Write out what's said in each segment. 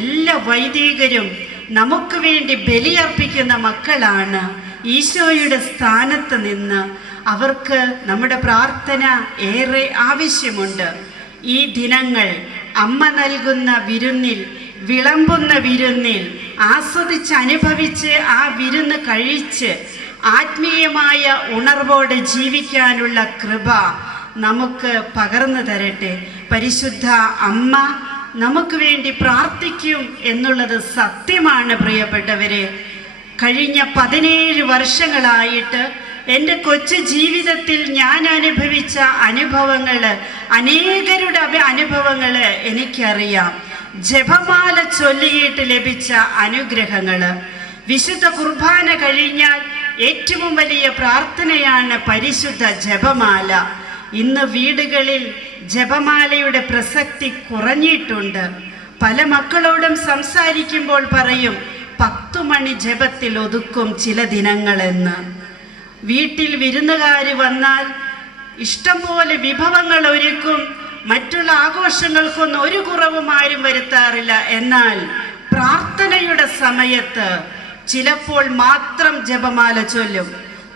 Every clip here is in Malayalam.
എല്ലാ വൈദികരും നമുക്ക് വേണ്ടി ബലിയർപ്പിക്കുന്ന മക്കളാണ്. ഈശോയുടെ സ്ഥാനത്ത് നിന്ന് അവർക്ക് നമ്മുടെ പ്രാർത്ഥന ഏറെ ആവശ്യമുണ്ട്. ഈ ദിനങ്ങൾ അമ്മ നൽകുന്ന വിരുന്നിൽ, വിളമ്പുന്ന വിരുന്നിൽ ആസ്വദിച്ച് അനുഭവിച്ച് ആ വിരുന്ന് കഴിച്ച് ആത്മീയമായ ഉണർവോടെ ജീവിക്കാനുള്ള കൃപ നമുക്ക് പകർന്നു തരട്ടെ. പരിശുദ്ധ അമ്മ നമുക്ക് വേണ്ടി പ്രാർത്ഥിക്കും എന്നുള്ളത് സത്യമാണ് പ്രിയപ്പെട്ടവരെ. കഴിഞ്ഞ 17 വർഷങ്ങളായിട്ട് എൻ്റെ കൊച്ചു ജീവിതത്തിൽ ഞാൻ അനുഭവിച്ച അനുഭവങ്ങൾ, അനേകരുടെ അനുഭവങ്ങൾ എനിക്കറിയാം. ജപമാല ചൊല്ലിയിട്ട് ലഭിച്ച അനുഗ്രഹങ്ങൾ. വിശുദ്ധ കുർബാന കഴിഞ്ഞാൽ ഏറ്റവും വലിയ പ്രാർത്ഥനയാണ് പരിശുദ്ധ ജപമാല. ഇന്ന് വീടുകളിൽ ജപമാലയുടെ പ്രസക്തി കുറഞ്ഞിട്ടുണ്ട്. പല മക്കളോടും സംസാരിക്കുമ്പോൾ പറയും 10 മണി ജപത്തിൽ ഒതുക്കും ചില ദിനങ്ങളെന്ന്. വീട്ടിൽ വിരുന്നുകാർ വന്നാൽ ഇഷ്ടംപോലെ വിഭവങ്ങൾ ഒരുക്കും. മറ്റുള്ള ആഘോഷങ്ങൾക്കൊന്നും ഒരു കുറവും ആരും വരുത്താറില്ല. എന്നാൽ പ്രാർത്ഥനയുടെ സമയത്ത് ചിലപ്പോൾ മാത്രം ജപമാല ചൊല്ലും.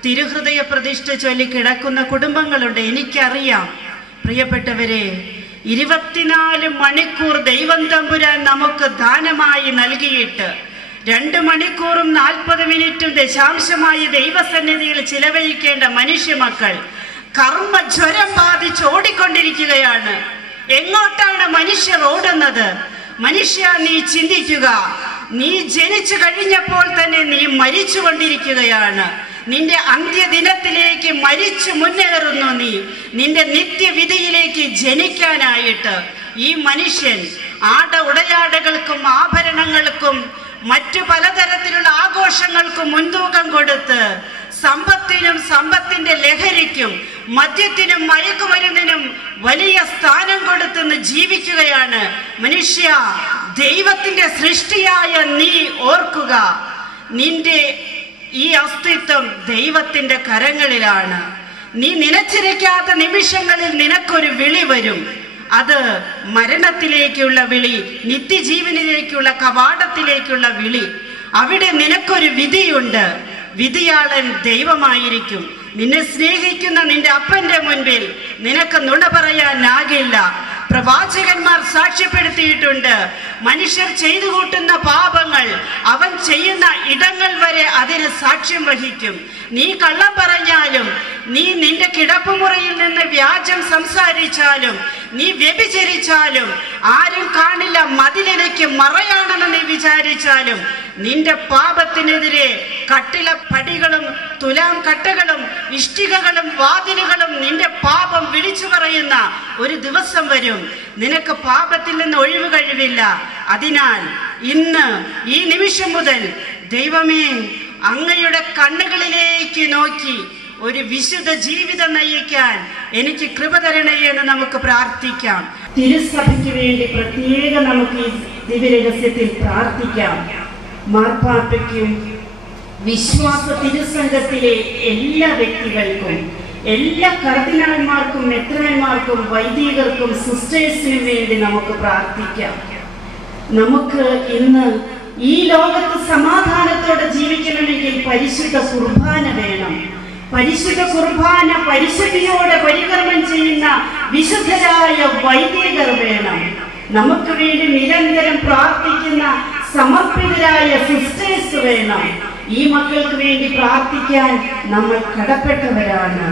തിരുഹൃദയ പ്രതിഷ്ഠ ചൊല്ലി കിടക്കുന്ന കുടുംബങ്ങളുണ്ട്, എനിക്കറിയാം. പ്രിയപ്പെട്ടവരെ, 24 മണിക്കൂർ ദൈവം തമ്പുരാൻ നമുക്ക് ദാനമായി നൽകിയിട്ട് 2 മണിക്കൂറും 40 മിനിറ്റും ദശാംശമായി ദൈവസന്നിധിയിൽ ചിലവഴിക്കേണ്ട മനുഷ്യ മക്കൾ കർമ്മജ്വരം ബാധിച്ച് ഓടിക്കൊണ്ടിരിക്കുകയാണ്. എങ്ങോട്ടാണ് മനുഷ്യർ ഓടുന്നത്? മനുഷ്യ, നീ ചിന്തിക്കുക. നീ ജനിച്ചു കഴിഞ്ഞപ്പോൾ തന്നെ നീ മരിച്ചുകൊണ്ടിരിക്കുകയാണ്. നിന്റെ അന്ത്യദിനത്തിലേക്ക് മരിച്ചു മുന്നേറുന്നു നീ, നിന്റെ നിത്യവിധിയിലേക്ക് ജനിക്കാനായിട്ട്. ഈ മനുഷ്യൻ ഉടയാടകൾക്കും ആഭരണങ്ങൾക്കും മറ്റു പലതരത്തിലുള്ള ആഘോഷങ്ങൾക്കും മുൻതൂക്കം കൊടുത്ത് സമ്പത്തിനും സമ്പത്തിന്റെ ലഹരിക്കും മദ്യത്തിനും മയക്കുമരുന്നിനും വലിയ സ്ഥാനം കൊടുത്തുനിന്ന് ജീവിക്കുകയാണ്. മനുഷ്യ, ദൈവത്തിന്റെ സൃഷ്ടിയായ നീ ഓർക്കുക, നിന്റെ ഈ അസ്തിത്വം ദൈവത്തിന്റെ കരങ്ങളിലാണ്. നീ നനച്ചിരിക്കാത്ത നിമിഷങ്ങളിൽ നിനക്കൊരു വിളി വരും. അത് മരണത്തിലേക്കുള്ള വിളി, നിത്യജീവനിലേക്കുള്ള കവാടത്തിലേക്കുള്ള വിളി. അവിടെ നിനക്കൊരു വിധിയുണ്ട്. വിധിയാളൻ ദൈവമായിരിക്കും. നിന്നെ സ്നേഹിക്കുന്ന നിന്റെ അപ്പന്റെ മുൻപിൽ നിനക്ക് നുണ പറയാനാകില്ല. പ്രവാചകന്മാർ സാക്ഷ്യപ്പെടുത്തിയിട്ടുണ്ട്. മനുഷ്യർ ചെയ്തു കൂട്ടുന്ന പാപങ്ങൾ അവൻ ചെയ്യുന്ന ഇടങ്ങൾ വരെ അതിന് സാക്ഷ്യം വഹിക്കും. നീ കള്ളം പറഞ്ഞാലും, നീ നിന്റെ കിടപ്പുമുറിയിൽ നിന്ന് വ്യാജം സംസാരിച്ചാലും, നീ വ്യഭിചരിച്ചാലും ആരും കാണില്ല, മതിലിലേക്ക് മറയാണെന്ന് നീ വിചാരിച്ചാലും, നിന്റെ പാപത്തിനെതിരെ കട്ടിളപ്പടികളും തുലാം കട്ടകളും ഇഷ്ടികകളും വാതിലുകളും നിന്റെ പാപം വിളിച്ചു പറയുന്ന ഒരു ദിവസം വരും. നിനക്ക് പാപത്തിൽ നിന്ന് ഒഴിവ് കഴിവില്ല. അതിനാൽ ഇന്ന് ഈ നിമിഷം മുതൽ ദൈവമേ, അങ്ങയുടെ കണ്ണുകളിലേക്ക് നോക്കി ഒരു വിശുദ്ധ ജീവിതം നയിക്കാൻ എനിക്ക് കൃപ തരണേ എന്ന് നമുക്ക് പ്രാർത്ഥിക്കാം. തിരുസഭയ്ക്ക് വേണ്ടി പ്രത്യേകം നമുക്ക് ഈ ദിവ്യരഹസ്യത്തിൽ പ്രാർത്ഥിക്കാം. മാർപ്പാപ്പയ്ക്കും വിശ്വാസ തിരുസംഘത്തിലെ എല്ലാ വ്യക്തികൾക്കും, എല്ലാ കർദിനാൾമാർക്കും, മെത്രാന്മാർക്കും, വൈദികർക്കും, സിസ്റ്റേഴ്സിനും വേണ്ടി നമുക്ക് പ്രാർത്ഥിക്കാം. നമുക്ക് ഇന്ന് ഈ ലോകത്ത് സമാധാനത്തോടെ ജീവിക്കണമെങ്കിൽ പരിശുദ്ധ കുർബാന വേണം. പരിശുദ്ധ കുർബാന പരിശുദ്ധിയോടെ പരികർമ്മം ചെയ്യുന്ന വിശുദ്ധരായ വൈദികർ വേണം. നമുക്ക് വേണ്ടി നിരന്തരം പ്രാർത്ഥിക്കുന്ന സമർപ്പിതരായ സിസ്റ്റേഴ്സ് വേണം. ഈ മക്കൾക്ക് വേണ്ടി പ്രാർത്ഥിക്കാൻ നമ്മൾ കടപ്പെട്ടവരാണ്.